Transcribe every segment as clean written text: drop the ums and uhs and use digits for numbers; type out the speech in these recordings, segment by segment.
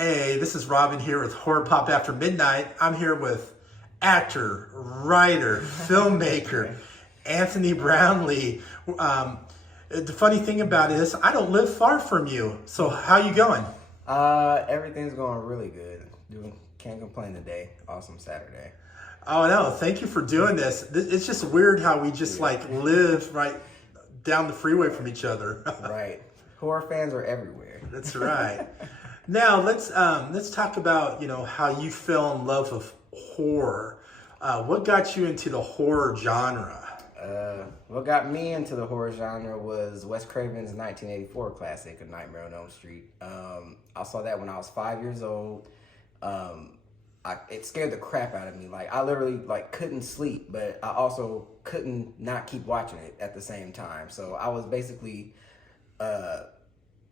Hey, this is Robin here with Horror Pop After Midnight. I'm here with actor, writer, filmmaker, Anthony Brownlee. The funny thing about it is I don't live far from you. So how you going? Everything's going really good. Can't complain today. Awesome Saturday. Oh no, thank you for doing this. It's just weird how we just live right down the freeway from each other. Right. Horror fans are everywhere. That's right. Now let's talk about how you fell in love with horror. What got you into the horror genre? What got me into the horror genre was Wes Craven's 1984 classic, A Nightmare on Elm Street. I saw that when I was 5 years old. It scared the crap out of me. I literally couldn't sleep, but I also couldn't not keep watching it at the same time. So I was basically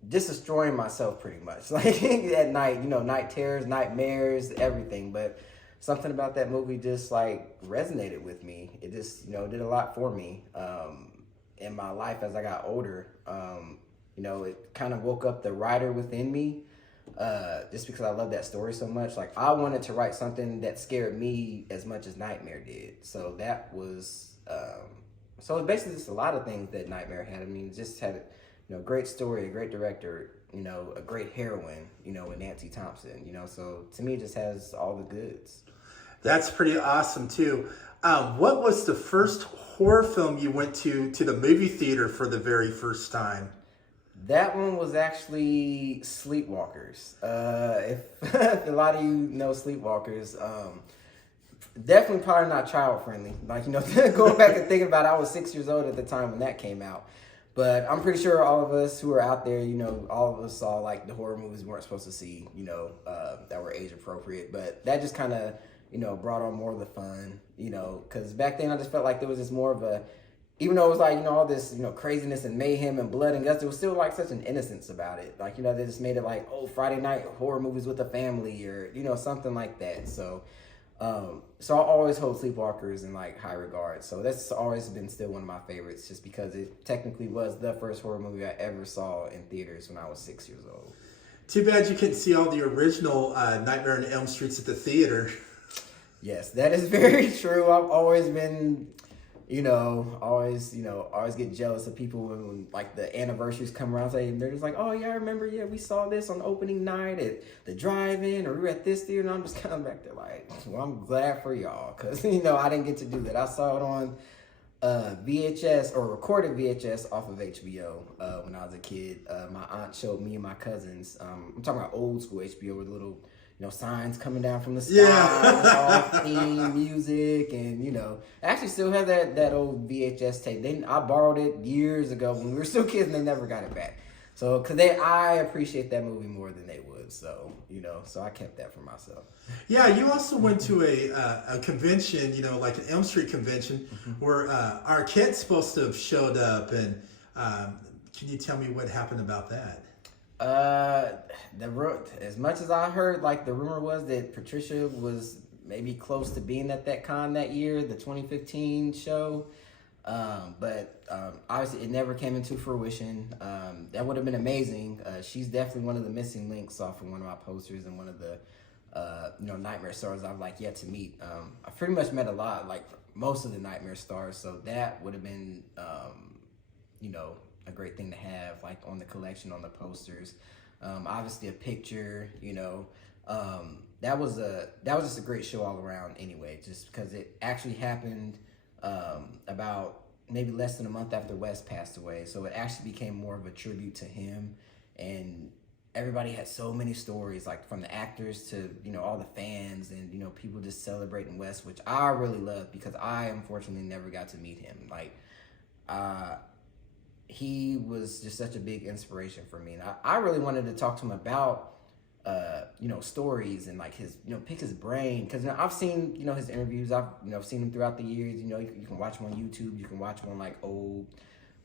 just destroying myself pretty much. At night, night terrors, nightmares, everything. But something about that movie just resonated with me. It just, did a lot for me in my life as I got older. It kind of woke up the writer within me. Just because I love that story so much. I wanted to write something that scared me as much as Nightmare did. So that was, so basically just a lot of things that Nightmare had. I mean, just had a great story, a great director, a great heroine, in Nancy Thompson, so to me it just has all the goods. That's pretty awesome too. What was the first horror film you went to the movie theater for the very first time? That one was actually Sleepwalkers. If a lot of you know Sleepwalkers, definitely probably not child friendly. Going back and thinking about it, I was 6 years old at the time when that came out. But I'm pretty sure all of us who are out there, all of us saw the horror movies we weren't supposed to see, that were age appropriate. But that just kind of, brought on more of the fun, because back then I just felt like there was just more of a, even though it was all this, craziness and mayhem and blood and guts, there was still such an innocence about it. They just made it Friday night horror movies with the family or, something like that. So, so I always hold Sleepwalkers in high regard. So that's always been still one of my favorites, just because it technically was the first horror movie I ever saw in theaters when I was 6 years old. Too bad you couldn't see all the original Nightmare on Elm Streets at the theater. Yes, that is very true. I've always been, always get jealous of people when the anniversaries come around. They're just oh yeah, I remember, yeah, we saw this on opening night at the drive-in, or we were at this theater, and I'm just kind of back there well, I'm glad for y'all, because I didn't get to do that. I saw it on VHS, or recorded VHS off of HBO when I was a kid. My aunt showed me and my cousins. I'm talking about old school HBO with little signs coming down from the sky, all theme music, and I actually still have that old VHS tape. I borrowed it years ago when we were still kids, and they never got it back. So, I appreciate that movie more than they would. So, so I kept that for myself. Yeah, you also went to a convention, like an Elm Street convention, where our kid's supposed to have showed up. And can you tell me what happened about that? As much as I heard, the rumor was that Patricia was maybe close to being at that con that year, the 2015 show. But obviously it never came into fruition. That would have been amazing. She's definitely one of the missing links off of one of my posters, and one of the, Nightmare stars I've yet to meet. I pretty much met a lot, most of the Nightmare stars. So that would have been, a great thing to have on the collection, on the posters. Obviously a picture, that was just a great show all around anyway, just because it actually happened about maybe less than a month after Wes passed away. So it actually became more of a tribute to him, and everybody had so many stories, from the actors to, all the fans, and, people just celebrating Wes, which I really love, because I unfortunately never got to meet him. He was just such a big inspiration for me. And I really wanted to talk to him about, stories and his, pick his brain. Because I've seen, his interviews. I've seen him throughout the years. You can watch him on YouTube. You can watch him on old,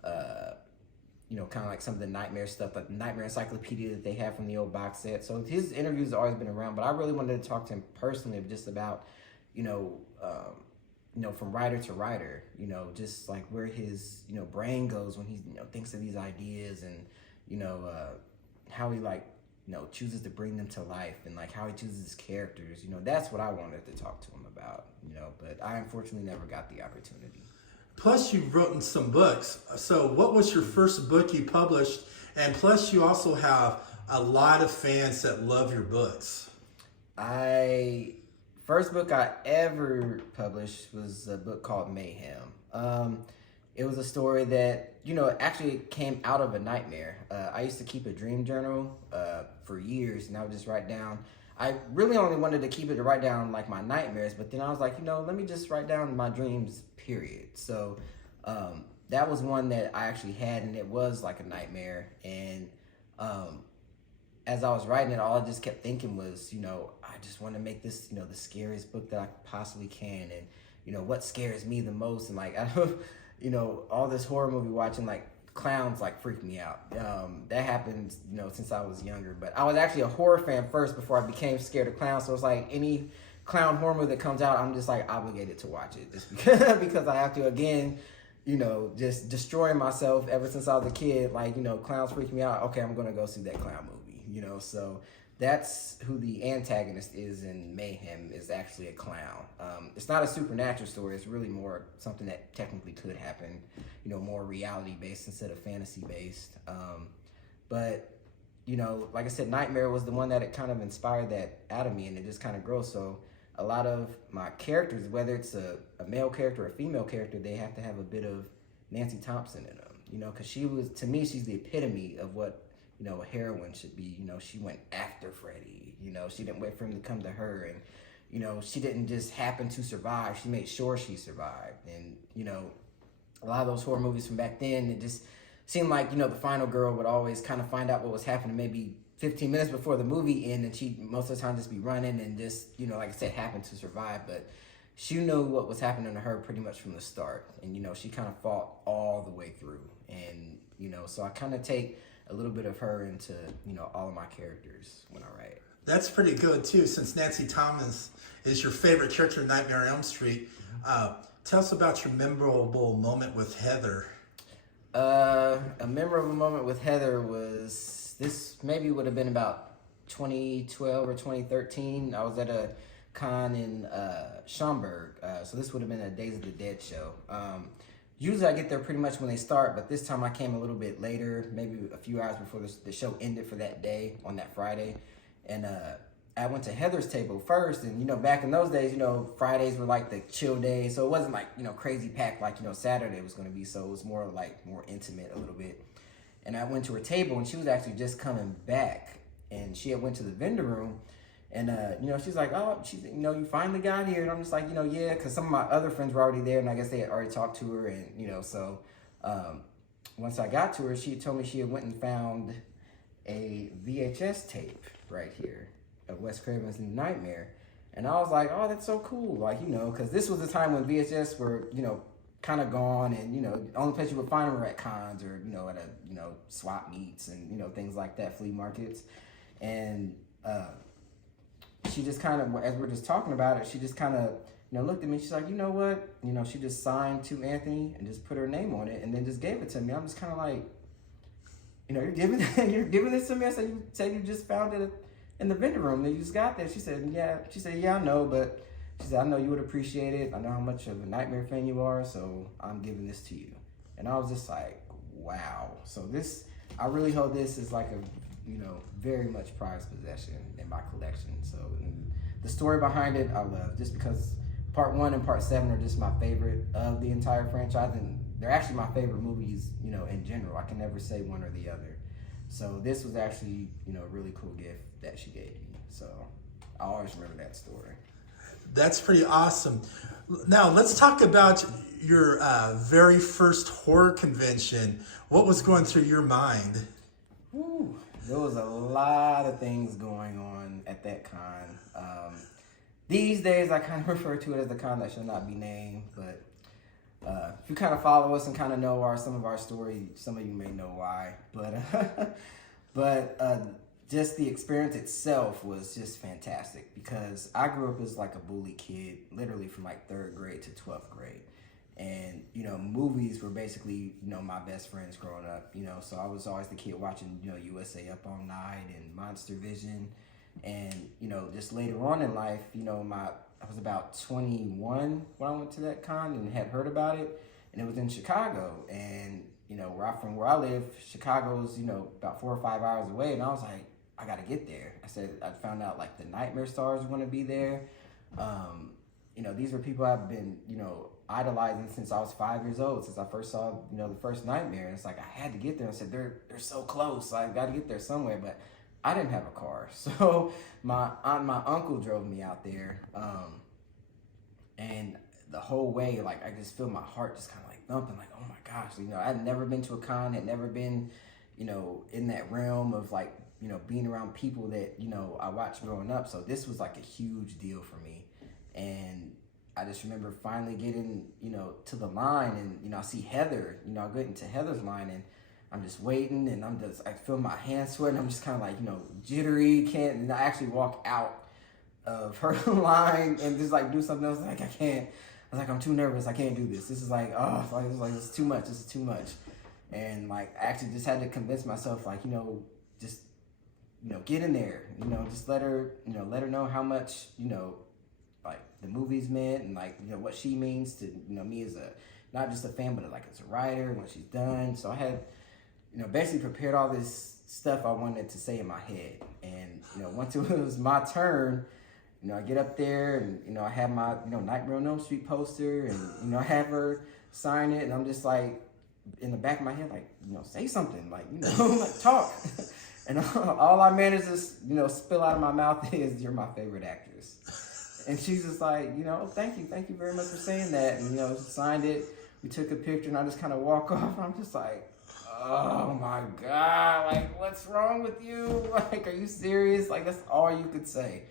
kind of some of the Nightmare stuff, the Nightmare Encyclopedia that they have from the old box set. So his interviews have always been around. But I really wanted to talk to him personally, just about, from writer to writer, just where his, brain goes when he, thinks of these ideas, and, how he chooses to bring them to life, and like how he chooses his characters. That's what I wanted to talk to him about. But I unfortunately never got the opportunity. Plus, you've written some books. So, what was your first book you published? And plus, you also have a lot of fans that love your books. First book I ever published was a book called Mayhem. It was a story that, actually came out of a nightmare. I used to keep a dream journal for years, and I would just write down. I really only wanted to keep it to write down like my nightmares, but then I was like, let me just write down my dreams, period. So that was one that I actually had, and it was like a nightmare. And as I was writing it, all I just kept thinking was, I just want to make this, the scariest book that I possibly can. And, what scares me the most. And like, all this horror movie watching, like clowns like freak me out. That happened, since I was younger, but I was actually a horror fan first before I became scared of clowns. So it's like any clown horror movie that comes out, I'm just like obligated to watch it just because I have to, again, just destroying myself ever since I was a kid. Like, clowns freak me out. Okay, I'm going to go see that clown movie. So that's who the antagonist is in Mayhem, is actually a clown. It's not a supernatural story. It's really more something that technically could happen, more reality-based instead of fantasy-based. But, like I said, Nightmare was the one that it kind of inspired that out of me, and it just kind of grows. So a lot of my characters, whether it's a male character or a female character, they have to have a bit of Nancy Thompson in them, because to me, she's the epitome of what a heroine should be. She went after Freddy. She didn't wait for him to come to her, and she didn't just happen to survive. She made sure she survived. And a lot of those horror movies from back then, it just seemed like the final girl would always kind of find out what was happening maybe 15 minutes before the movie ended, and she'd most of the time just be running and just like I said, happen to survive. But she knew what was happening to her pretty much from the start, and she kind of fought all the way through. And so I kind of take a little bit of her into, all of my characters when I write. That's pretty good, too, since Nancy Thomas is your favorite character in Nightmare on Elm Street. Tell us about your memorable moment with Heather. A memorable moment with Heather was, this maybe would have been about 2012 or 2013. I was at a con in Schaumburg, so this would have been a Days of the Dead show. Usually I get there pretty much when they start, but this time I came a little bit later, maybe a few hours before the show ended for that day, on that Friday. And I went to Heather's table first, and back in those days, Fridays were like the chill days, so it wasn't like crazy packed like Saturday was going to be. So it was more intimate a little bit. And I went to her table, and she was actually just coming back, and she had went to the vendor room. And, she's like, you finally got here. And I'm just like, yeah, because some of my other friends were already there, and I guess they had already talked to her. And, so once I got to her, she told me she had went and found a VHS tape right here of Wes Craven's New Nightmare. And I was like, oh, that's so cool. Like, because this was the time when VHS were, kind of gone. And, the only place you would find them were at cons or, at a, swap meets and, things like that, flea markets. And, she just kind of, as we're just talking about it, she just kind of, looked at me. She's like, you know what? She just signed to Anthony and just put her name on it and then just gave it to me. I'm just kind of like, you're giving this to me. I said, you said you just found it in the vendor room. Then you just got there. She said, yeah. She said, yeah, I know, but she said, I know you would appreciate it. I know how much of a Nightmare fan you are, so I'm giving this to you. And I was just like, wow. So I really hold this as like a, very much prized possession in my collection. So the story behind it, I love, just because part 1 and part 7 are just my favorite of the entire franchise, and they're actually my favorite movies, in general. I can never say one or the other. So this was actually, a really cool gift that she gave me. So I always remember that story. That's pretty awesome. Now let's talk about your very first horror convention. What was going through your mind? Woo. There was a lot of things going on at that con. These days, I kind of refer to it as the con that shall not be named. But if you kind of follow us and kind of know some of our story, some of you may know why. But just the experience itself was just fantastic, because I grew up as like a bully kid, literally from like 3rd grade to 12th grade. And, you know, movies were basically, you know, my best friends growing up, you know. So I was always the kid watching, you know, USA Up All Night and Monster Vision. And, you know, just later on in life, you know, I was about 21 when I went to that con and had heard about it. And it was in Chicago. And, you know, from where I live, Chicago's, you know, about 4 or 5 hours away. And I was like, I got to get there. I found out like the Nightmare Stars were going to be there. You know, these were people I've been, you know, idolizing since I was 5 years old, since I first saw, you know, the first Nightmare. And it's like, I had to get there. I said, they're so close. I got to get there somewhere. But I didn't have a car. So my uncle drove me out there. And the whole way, like, I just feel my heart just kind of like thumping, like, oh my gosh. You know, I'd never been to a con, had never been, you know, in that realm of like, you know, being around people that, you know, I watched growing up. So this was like a huge deal for me. And I just remember finally getting, you know, to the line, and, you know, I see Heather, you know, I get into Heather's line, and I'm just waiting, and I feel my hands sweating. I'm just kind of like, you know, jittery, and I actually walk out of her line and just like do something else. Like, I can't, I was like, I'm too nervous. I can't do this. This is like, oh, it's too much. This is too much. And like, I actually just had to convince myself, like, you know, just, you know, get in there, you know, just let her know how much, you know, like the movies meant, and like, you know, what she means to, you know, me as not just a fan, but like as a writer and what she's done. So I had, you know, basically prepared all this stuff I wanted to say in my head. And, you know, once it was my turn, you know, I get up there and, you know, I have my, you know, Nightmare on Elm Street poster, and, you know, I have her sign it, and I'm just like, in the back of my head, like, you know, say something, like, you know, like, talk. And all I managed to, you know, spill out of my mouth is, you're my favorite actress. And she's just like, you know, thank you very much for saying that. And, you know, signed it, we took a picture, and I just kind of walk off, and I'm just like, oh my God, like, what's wrong with you? Like, are you serious? Like, that's all you could say.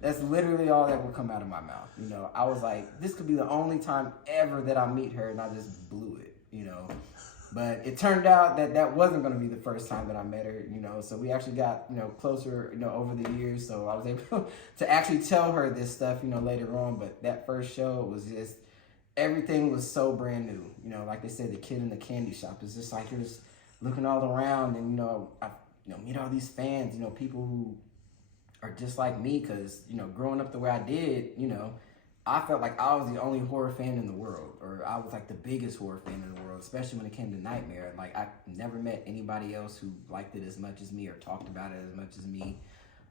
That's literally all that would come out of my mouth. You know, I was like, this could be the only time ever that I meet her, and I just blew it, you know. But it turned out that wasn't going to be the first time that I met her, you know. So we actually got, you know, closer, you know, over the years. So I was able to actually tell her this stuff, you know, later on. But that first show was just, everything was so brand new. You know, like they said, the kid in the candy shop. It's just like you're just looking all around, and, you know, I meet all these fans, you know, people who are just like me, because, you know, growing up the way I did, you know, I felt like I was the only horror fan in the world, or I was like the biggest horror fan in the world, especially when it came to Nightmare. Like, I never met anybody else who liked it as much as me or talked about it as much as me.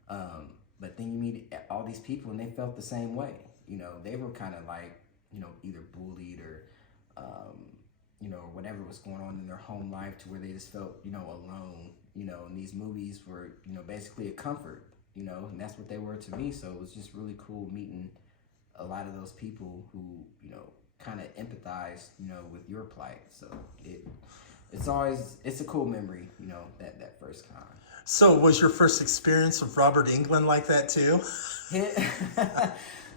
But then you meet all these people, and they felt the same way. You know, they were kind of like, you know, either bullied or, you know, whatever was going on in their home life, to where they just felt, you know, alone, you know, and these movies were, you know, basically a comfort, you know, and that's what they were to me. So it was just really cool meeting a lot of those people who, you know, kind of empathize, you know, with your plight. So it's a cool memory, you know, that first con. So was your first experience with Robert Englund like that too?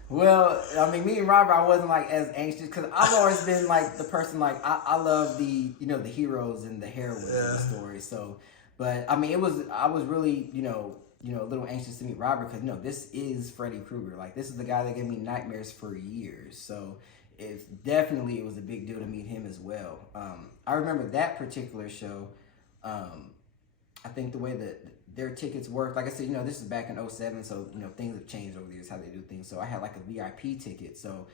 Well, I mean, me and Robert, I wasn't like as anxious, because I've always been like the person, like, I love the, you know, the heroes and the heroines in the story. So, but I mean, I was really, you know, a little anxious to meet Robert, because, you know, this is Freddy Krueger. Like, this is the guy that gave me nightmares for years. So it was a big deal to meet him as well. I remember that particular show. I think the way that their tickets worked, like I said, you know, this is back in 2007, so, you know, things have changed over the years, how they do things. So I had like a VIP ticket. So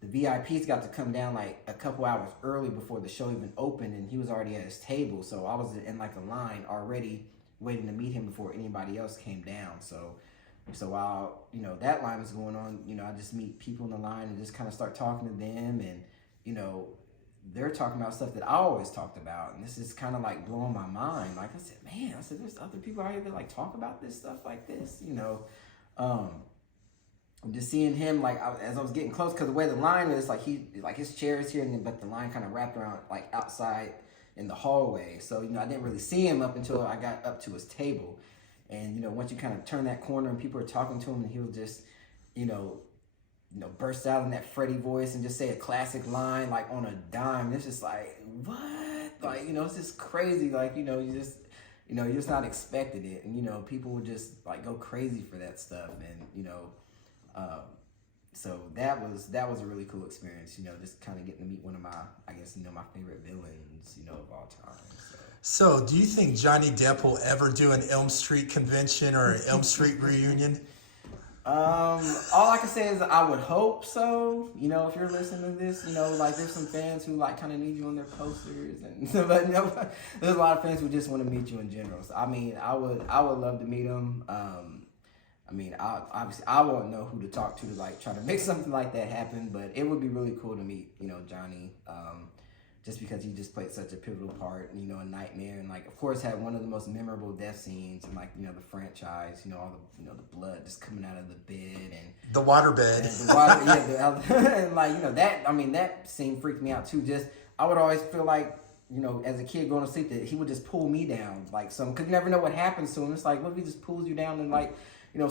the VIPs got to come down like a couple hours early before the show even opened, and he was already at his table. So I was in like a line already waiting to meet him before anybody else came down. So while, you know, that line was going on, you know, I just meet people in the line and just kind of start talking to them, and, you know, they're talking about stuff that I always talked about, and this is kind of like blowing my mind. Like, I said, man, there's other people out here that like talk about this stuff like this, you know. I'm just seeing him, like, as I was getting close, because the way the line is, like, his chair is here, but the line kind of wrapped around like outside in the hallway. So, you know, I didn't really see him up until I got up to his table. And, you know, once you kind of turn that corner and people are talking to him, and he'll just, you know, burst out in that Freddy voice and just say a classic line, like, on a dime. It's just like, what? Like, you know, it's just crazy. Like, you know, you're just not expecting it. And, you know, people would just like go crazy for that stuff. And, you know, so that was a really cool experience, just kind of getting to meet one of my, I guess, my favorite villains, of all time. So, do you think Johnny Depp will ever do an Elm Street convention or an Elm Street reunion? All I can say is I would hope so. If you're listening to this, like there's some fans who like kind of need you on their posters, and but there's a lot of fans who just want to meet you in general. So I mean, I would love to meet him. Obviously I won't know who to talk to like try to make something like that happen, but it would be really cool to meet, Johnny. Just because he just played such a pivotal part, in Nightmare, and like of course had one of the most memorable death scenes in like the franchise. All the the blood just coming out of the bed and the water bed. And the water, and like that. I mean that scene freaked me out too. Just I would always feel like as a kid going to sleep that he would just pull me down like some, because you never know what happens to him. It's like what if he just pulls you down and like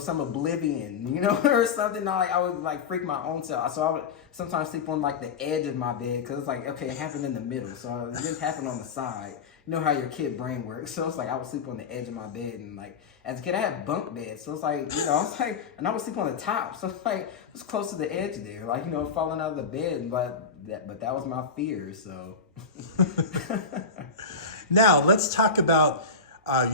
some oblivion, or something. Like I would like freak my own self. So I would sometimes sleep on like the edge of my bed because it's like, okay, it happened in the middle, so it didn't happen on the side. You know how your kid brain works. So it's like I would sleep on the edge of my bed, and like as a kid I had bunk beds, so it's like I was like, and I would sleep on the top, so it's like it was close to the edge there, like falling out of the bed, but that was my fear. So now let's talk about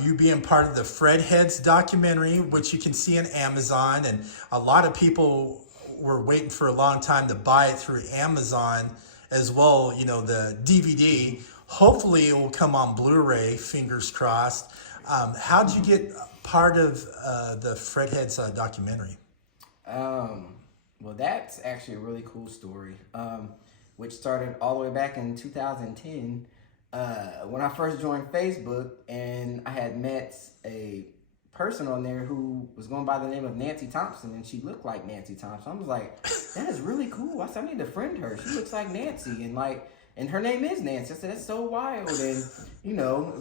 you being part of the Fred Heads documentary, which you can see on Amazon, and a lot of people were waiting for a long time to buy it through Amazon as well. The DVD. Hopefully, it will come on Blu-ray. Fingers crossed. How did you get part of the Fred Heads documentary? Well, that's actually a really cool story, which started all the way back in 2010. When I first joined Facebook, and I had met a person on there who was going by the name of Nancy Thompson, and she looked like Nancy Thompson. I was like, that is really cool. I said, I need to friend her. She looks like Nancy, and her name is Nancy. I said, that's so wild. And,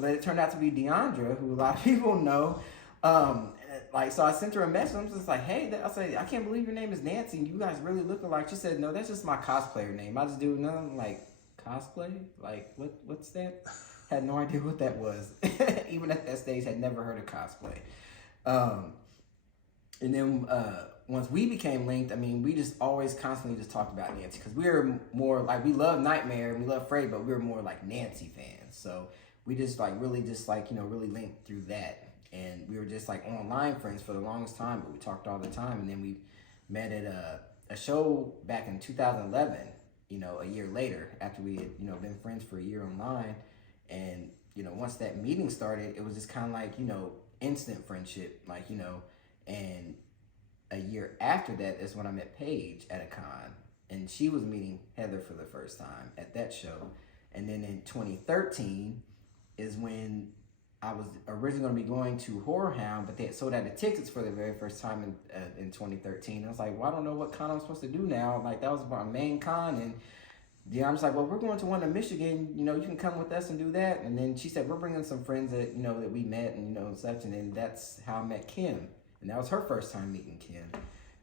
but it turned out to be Deandra, who a lot of people know. So I sent her a message. I'm just like, hey, I said, I can't believe your name is Nancy, and you guys really look alike. She said, no, that's just my cosplayer name. I just do nothing like cosplay, like what's that? Had no idea what that was. Even at that stage, had never heard of cosplay. And then once we became linked, I mean, we just always constantly just talked about Nancy, because we were more like, we love Nightmare and we love Freddy, but we were more like Nancy fans. So we just like really just like really linked through that, and we were just like online friends for the longest time, but we talked all the time. And then we met at a show back in 2011. A year later, after we had, been friends for a year online. And, once that meeting started, it was just kind of like, instant friendship, like, and a year after that is when I met Paige at a con, and she was meeting Heather for the first time at that show. And then in 2013 is when I was originally going to be going to Horror Hound, but they had sold out the tickets for the very first time in 2013. I was like, well, I don't know what con I'm supposed to do now. Like, that was my main con. And I'm just like, well, we're going to one in Michigan. You can come with us and do that. And then she said, we're bringing some friends that, that we met and, and such. And then that's how I met Kim. And that was her first time meeting Kim.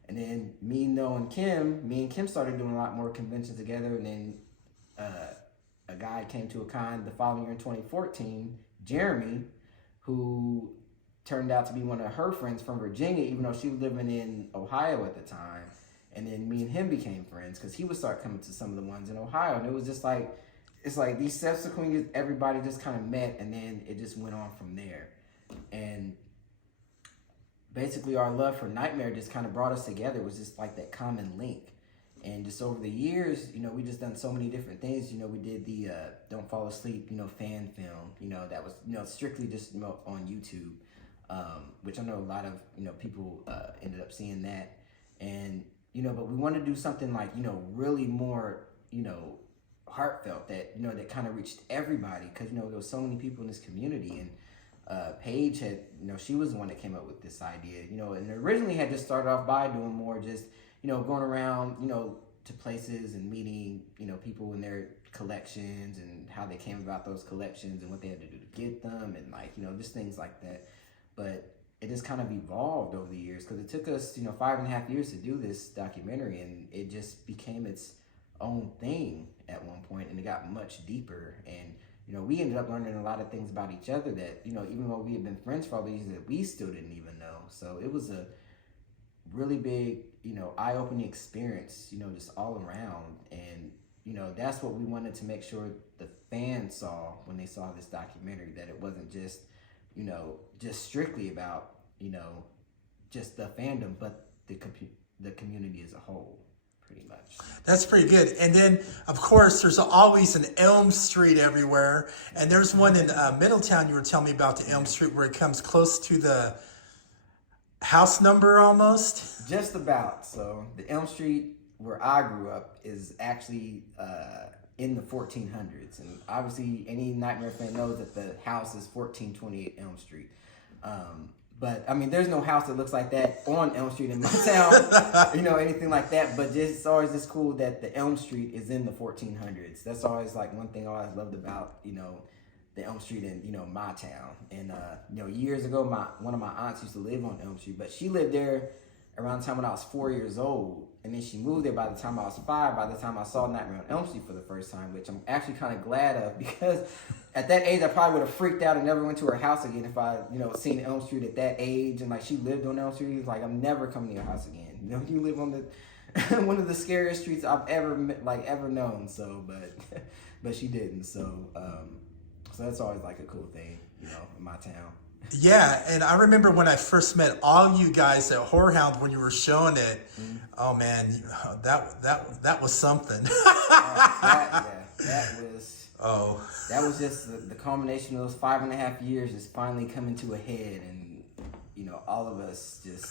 And then me and Kim started doing a lot more conventions together. And then a guy came to a con the following year in 2014, Jeremy, who turned out to be one of her friends from Virginia, even though she was living in Ohio at the time. And then me and him became friends because he would start coming to some of the ones in Ohio. And it was just like, it's like these subsequent years, everybody just kind of met, and then it just went on from there. And basically our love for Nightmare just kind of brought us together. It was just like that common link. And just over the years, we just done so many different things. We did the Don't Fall Asleep, fan film, that was, strictly just, on YouTube, which I know a lot of, people ended up seeing that. And, but we want to do something like, really more, heartfelt that, that kind of reached everybody, because, there was so many people in this community. And Paige had, she was the one that came up with this idea, and originally had just started off by doing more just, going around, to places and meeting, people in their collections and how they came about those collections and what they had to do to get them, and like, just things like that. But it just kind of evolved over the years, because it took us, 5.5 years to do this documentary, and it just became its own thing at one point, and it got much deeper. And, we ended up learning a lot of things about each other that, even though we had been friends for all these years, that we still didn't even know. So it was really big, eye-opening experience, just all around. And, that's what we wanted to make sure the fans saw when they saw this documentary, that it wasn't just, just strictly about, just the fandom, but the community as a whole, pretty much. That's pretty good. And then, of course, there's always an Elm Street everywhere. And there's one in Middletown you were telling me about, the Elm Street, where it comes close to the house number almost. Just about. So the Elm Street where I grew up is actually in the 1400s. And obviously, any Nightmare fan knows that the house is 1428 Elm Street. But I mean, there's no house that looks like that on Elm Street in my town, anything like that. But it's always just cool that the Elm Street is in the 1400s. That's always like one thing I always loved about, the Elm Street in, my town. And, years ago, one of my aunts used to live on Elm Street, but she lived there around the time when I was 4 years old. And then she moved there by the time I was 5, by the time I saw Nightmare on Elm Street for the first time, which I'm actually kind of glad of, because at that age, I probably would have freaked out and never went to her house again if I, seen Elm Street at that age. And like, she lived on Elm Street. Like, I'm never coming to your house again. You live on the one of the scariest streets I've ever known. So, but she didn't. So that's always like a cool thing, in my town. Yeah, and I remember when I first met all you guys at Horror Hound when you were showing it. Mm-hmm. Oh man, that was something. That was just the culmination of those 5.5 years just finally coming to a head, and all of us just.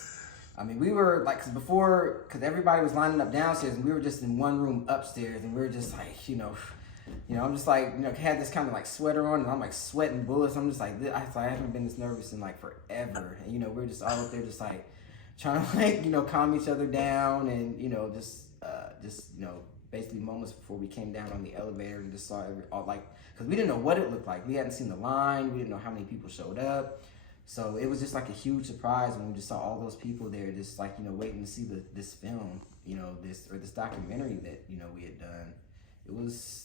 I mean, we were like, because everybody was lining up downstairs, and we were just in one room upstairs, and we were just like, I'm just like, had this kind of like sweater on, and I'm like sweating bullets. I'm just like, I haven't been this nervous in like forever. And, we're just all up there just like trying to like, calm each other down, and, just basically moments before we came down on the elevator and just saw because we didn't know what it looked like. We hadn't seen the line. We didn't know how many people showed up. So it was just like a huge surprise when we just saw all those people there, just like, waiting to see this film, this documentary that, we had done.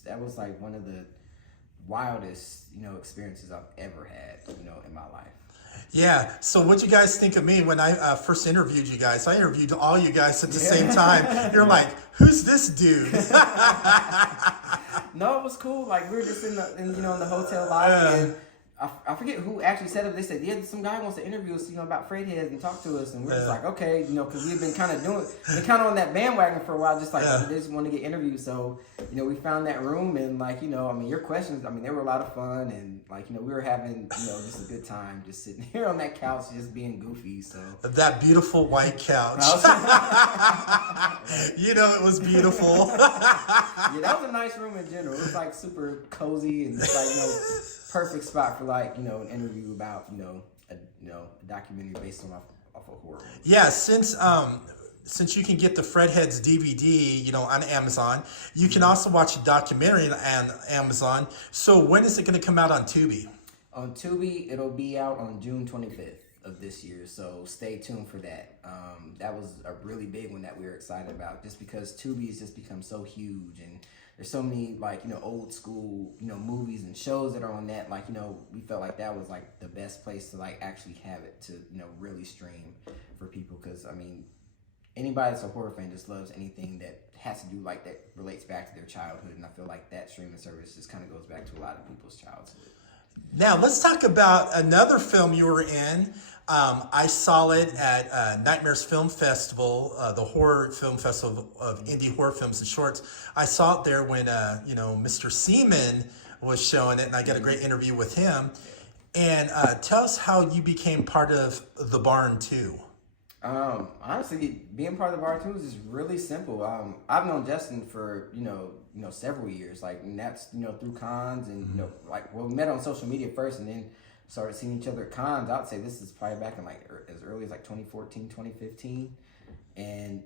That was like one of the wildest, experiences I've ever had, in my life. Yeah. So what'd you guys think of me when I first interviewed you guys? I interviewed all you guys at the same time. You're like, who's this dude? No, it was cool. Like, we were just in the hotel lobby, and I forget who actually said it. They said, yeah, some guy wants to interview us, about Fred heads and talk to us. And we're just like, okay, because we've been kind of on that bandwagon for a while, just like, they just want to get interviewed. So, we found that room, and like, your questions, they were a lot of fun, and like, we were having, just a good time just sitting here on that couch, just being goofy. So that beautiful white couch. It was beautiful. Yeah, that was a nice room in general. It was like super cozy and just like, perfect spot for like, an interview about, a documentary based off of horror. Yeah, since you can get the Fredheads DVD, on Amazon, you can also watch a documentary on Amazon. So when is it going to come out on Tubi? On Tubi, it'll be out on June 25th of this year. So stay tuned for that. That was a really big one that we were excited about, just because Tubi has just become so huge, and there's so many like, old school, movies and shows that are on that. Like, we felt like that was like the best place to like actually have it to, really stream for people. Cause anybody that's a horror fan just loves anything that has to do like that relates back to their childhood. And I feel like that streaming service just kind of goes back to a lot of people's childhood. Now let's talk about another film you were in. I saw it at Nightmares Film Festival, the horror film festival of indie horror films and shorts. I saw it there when, Mr. Seaman was showing it, and I got a great interview with him. And tell us how you became part of The Barn 2. Honestly, being part of The Barn 2 is just really simple. I've known Justin for, several years, like, and that's, through cons and, we met on social media first, and then started seeing each other at cons. I'd say this is probably back in like as early as like 2014, 2015. And,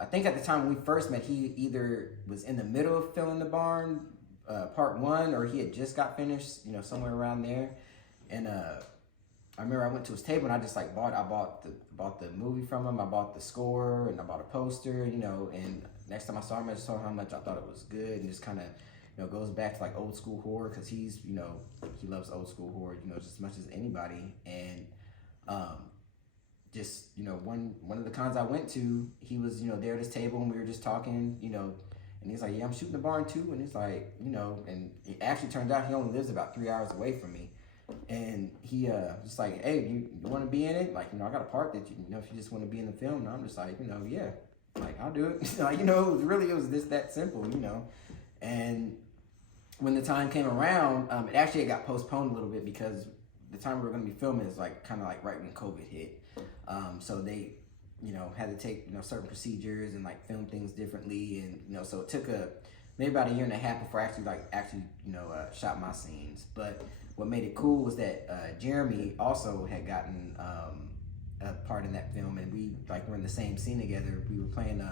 I think at the time when we first met, he either was in the middle of filming The Barn, part 1, or he had just got finished, somewhere around there. And I remember I went to his table and I just like bought the movie from him. I bought the score and I bought a poster, and next time I saw him, I just saw how much I thought it was good, and just kind of, goes back to like old school horror, because he's, he loves old school horror, just as much as anybody. And just, you know, one of the cons I went to, he was, you know, there at his table and we were just talking, you know, and he's like, yeah, I'm shooting the barn too. And he's like, you know, and it actually turned out he only lives about 3 hours away from me. And he just like, hey, you want to be in it? Like, you know, I got a part that, you know, if you just want to be in the film. And I'm just like, you know, yeah, like, I'll do it. Like, you know, it was just that simple, you know. And when the time came around, it actually got postponed a little bit because the time we were going to be filming is like kind of like right when COVID hit. So they, you know, had to take, you know, certain procedures and like film things differently. And, you know, so it took maybe about a year and a half before I actually, you know, shot my scenes. But what made it cool was that Jeremy also had gotten a part in that film, and we like were in the same scene together. We were playing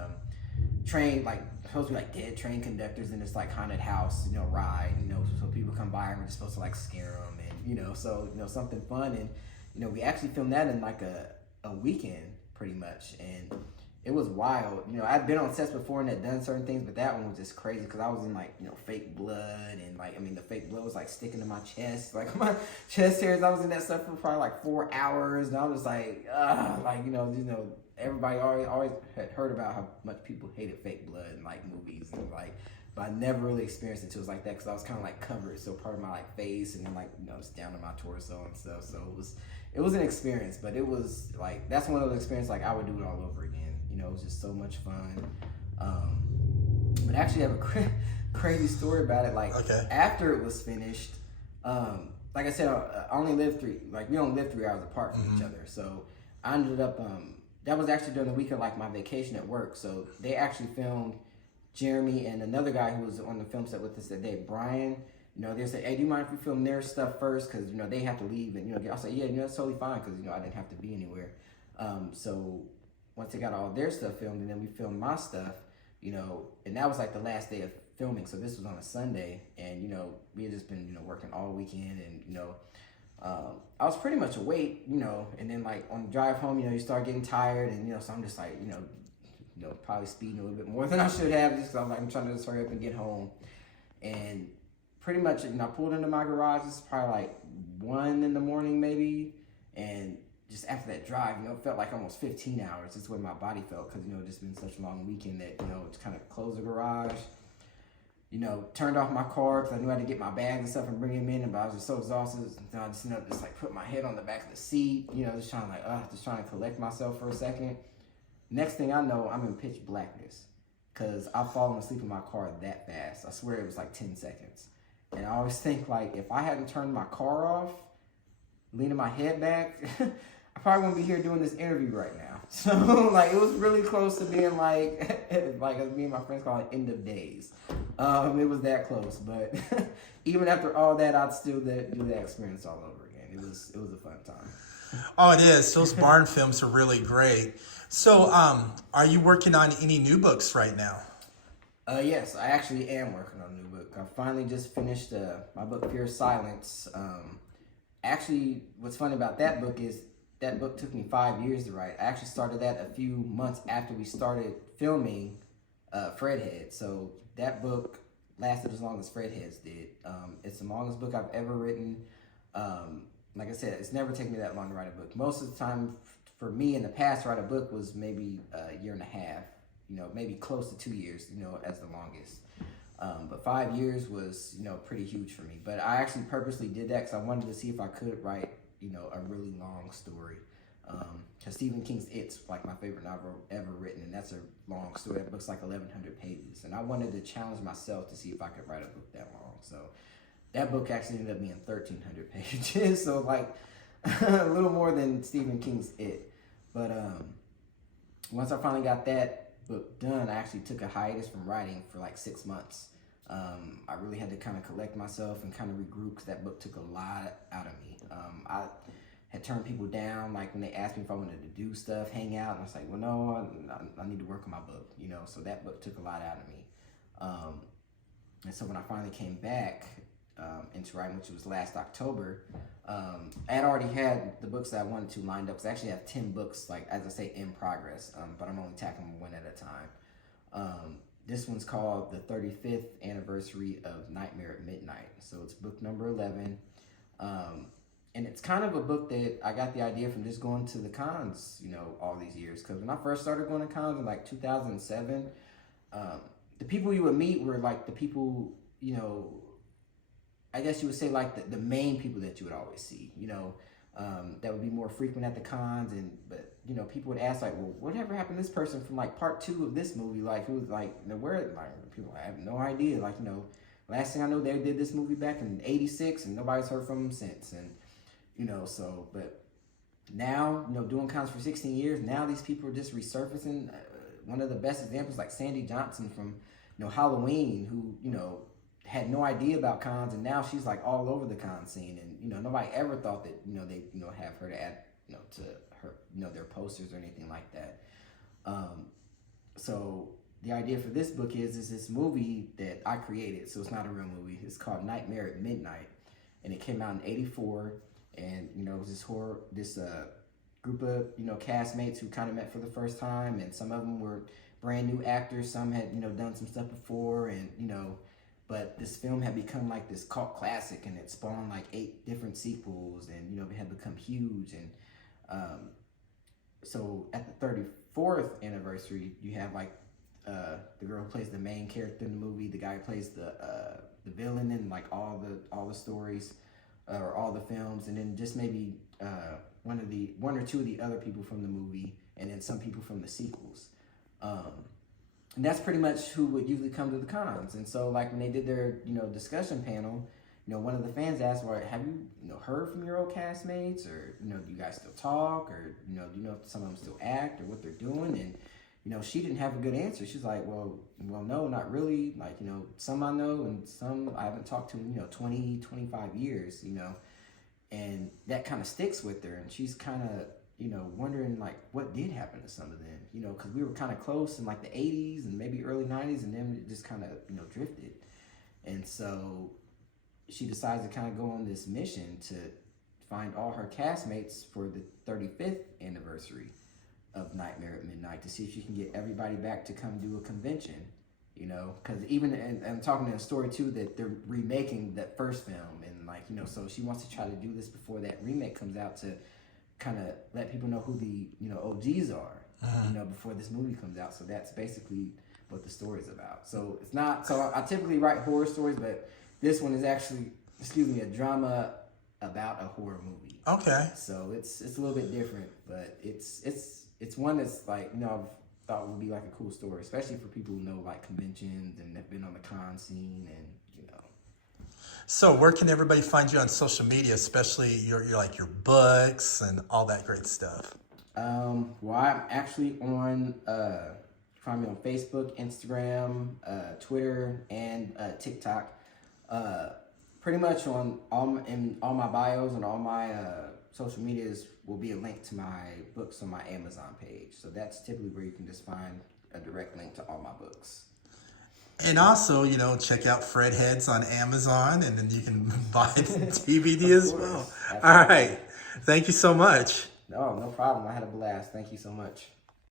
train, like supposed to be like dead train conductors in this like haunted house, you know, ride, you know, so people come by and we're just supposed to like scare them, and you know, so you know, something fun. And you know, we actually filmed that in like a weekend pretty much, and it was wild. You know, I've been on sets before and had done certain things, but that one was just crazy because I was in like, you know, fake blood, and like, I mean, the fake blood was like sticking to my chest, like my chest hairs. I was in that stuff for probably like 4 hours, and I was like, you know, everybody always had heard about how much people hated fake blood in like movies, and like, but I never really experienced it until it was like that because I was kind of like covered, so part of my like face and then like, you know, just down to my torso and stuff. So it was an experience, but it was like, that's one of those experiences like I would do it all over again. You know, it was just so much fun. But I actually have a crazy story about it. Like, after it was finished, like I said, I only lived we only lived 3 hours apart from each other. So I ended up, that was actually during the week of like my vacation at work. So they actually filmed Jeremy and another guy who was on the film set with us that day, Brian. You know, they said, hey, do you mind if we film their stuff first? Because, you know, they have to leave. And, you know, I said, yeah, you know, that's totally fine because, you know, I didn't have to be anywhere. So once they got all their stuff filmed, and then we filmed my stuff, you know, and that was like the last day of filming. So this was on a Sunday, and, you know, we had just been, you know, working all weekend, and, you know, I was pretty much awake, you know, and then like on the drive home, you know, you start getting tired, and, you know, so I'm just like, you know, probably speeding a little bit more than I should have, just because I'm like, I'm trying to just hurry up and get home. And pretty much, you know, I pulled into my garage. It's probably like 1 in the morning maybe, and just after that drive, you know, it felt like almost 15 hours. That's the way my body felt because, you know, it's been such a long weekend that, you know, just kind of closed the garage, you know, turned off my car because I knew I had to get my bags and stuff and bring them in, but I was just so exhausted. And I just, you know, just like put my head on the back of the seat, you know, just trying to collect myself for a second. Next thing I know, I'm in pitch blackness because I've fallen asleep in my car that fast. I swear it was like 10 seconds. And I always think, like, if I hadn't turned my car off, leaning my head back, I probably wouldn't be here doing this interview right now. So, like, it was really close to being like, like as me and my friends call it, end of days. It was that close. But even after all that, I'd still do that experience all over again. It was a fun time. Oh, it is. Those barn films are really great. So, are you working on any new books right now? Yes, I actually am working on a new book. I finally just finished my book, Pure Silence. Actually, what's funny about that book is that book took me 5 years to write. I actually started that a few months after we started filming Fredhead. So that book lasted as long as Fredhead's did. It's the longest book I've ever written. Like I said, it's never taken me that long to write a book. Most of the time, for me in the past, to write a book was maybe a year and a half. You know, maybe close to 2 years, you know, as the longest. But 5 years was, you know, pretty huge for me. But I actually purposely did that because I wanted to see if I could write, you know, a really long story. Because Stephen King's It's like my favorite novel ever written, and that's a long story. That book's like 1,100 pages. And I wanted to challenge myself to see if I could write a book that long. So that book actually ended up being 1,300 pages. So like a little more than Stephen King's It. But once I finally got that book done, I actually took a hiatus from writing for like 6 months. I really had to kind of collect myself and kind of regroup because that book took a lot out of me. I had turned people down, like when they asked me if I wanted to do stuff, hang out, and I was like, well, no, I need to work on my book, you know, so that book took a lot out of me. And so when I finally came back into writing, which was last October, I had already had the books that I wanted to lined up. Cause I actually have 10 books, like as I say, in progress, but I'm only tackling one at a time. This one's called The 35th Anniversary of Nightmare at Midnight. So it's book number 11. and it's kind of a book that I got the idea from just going to the cons, you know, all these years. Because when I first started going to cons in like 2007, the people you would meet were like the people, you know, I guess you would say like the main people that you would always see, you know, that would be more frequent at the cons. But you know, people would ask like, well, whatever happened to this person from like part 2 of this movie? Like, who was like, you know, where, like, people, I have no idea. Like, you know, last thing I know, they did this movie back in '86 and nobody's heard from them since. And, you know, so, but now, you know, doing cons for 16 years, now these people are just resurfacing. One of the best examples, like Sandy Johnson from, you know, Halloween, who, you know, had no idea about cons, and now she's like all over the con scene. And, you know, nobody ever thought that, you know, they, you know, have her to add, you know, to her, you know, their posters or anything like that. So the idea for this book is this movie that I created. So it's not a real movie. It's called Nightmare at Midnight, and it came out in '84. And, you know, it was this group of, you know, castmates who kind of met for the first time, and some of them were brand new actors. Some had, you know, done some stuff before, and, you know, but this film had become like this cult classic, and it spawned like 8 different sequels, and, you know, it had become huge. And so at the 34th anniversary, you have like the girl who plays the main character in the movie, the guy who plays the villain in like all the stories or all the films, and then just maybe one or two of the other people from the movie, and then some people from the sequels. And that's pretty much who would usually come to the cons. And so, like, when they did their, you know, discussion panel, you know, one of the fans asked, well, have you, you know, heard from your old castmates, or, you know, do you guys still talk, or, you know, do you know if some of them still act or what they're doing? And, you know, she didn't have a good answer. She's like, well, no, not really. Like, you know, some I know and some I haven't talked to in, you know, 20, 25 years, you know, and that kind of sticks with her. And she's kind of, you know, wondering like what did happen to some of them, you know, because we were kind of close in like the 80s and maybe early 90s, and then it just kind of, you know, drifted. And so she decides to kind of go on this mission to find all her castmates for the 35th anniversary of Nightmare at Midnight, to see if she can get everybody back to come do a convention, you know, because even, and I'm talking in a story too, that they're remaking that first film, and like, you know, so she wants to try to do this before that remake comes out, to kind of let people know who the, you know, OGs are, you know, before this movie comes out. So that's basically what the story's about. So it's not, so I typically write horror stories, but this one is actually, a drama about a horror movie. Okay. So it's a little bit different, but it's one that's like, you know, I've thought would be like a cool story, especially for people who know like conventions and have been on the con scene, and, you know. So where can everybody find you on social media, especially your like your books and all that great stuff? Well, I'm actually on, find me on Facebook, Instagram, Twitter, and TikTok. Pretty much on all my bios and all my social medias will be a link to my books on my Amazon page. So that's typically where you can just find a direct link to all my books. And also, you know, check out Fred Heads on Amazon, and then you can buy the DVD as well. Absolutely. All right. Thank you so much. No problem. I had a blast. Thank you so much.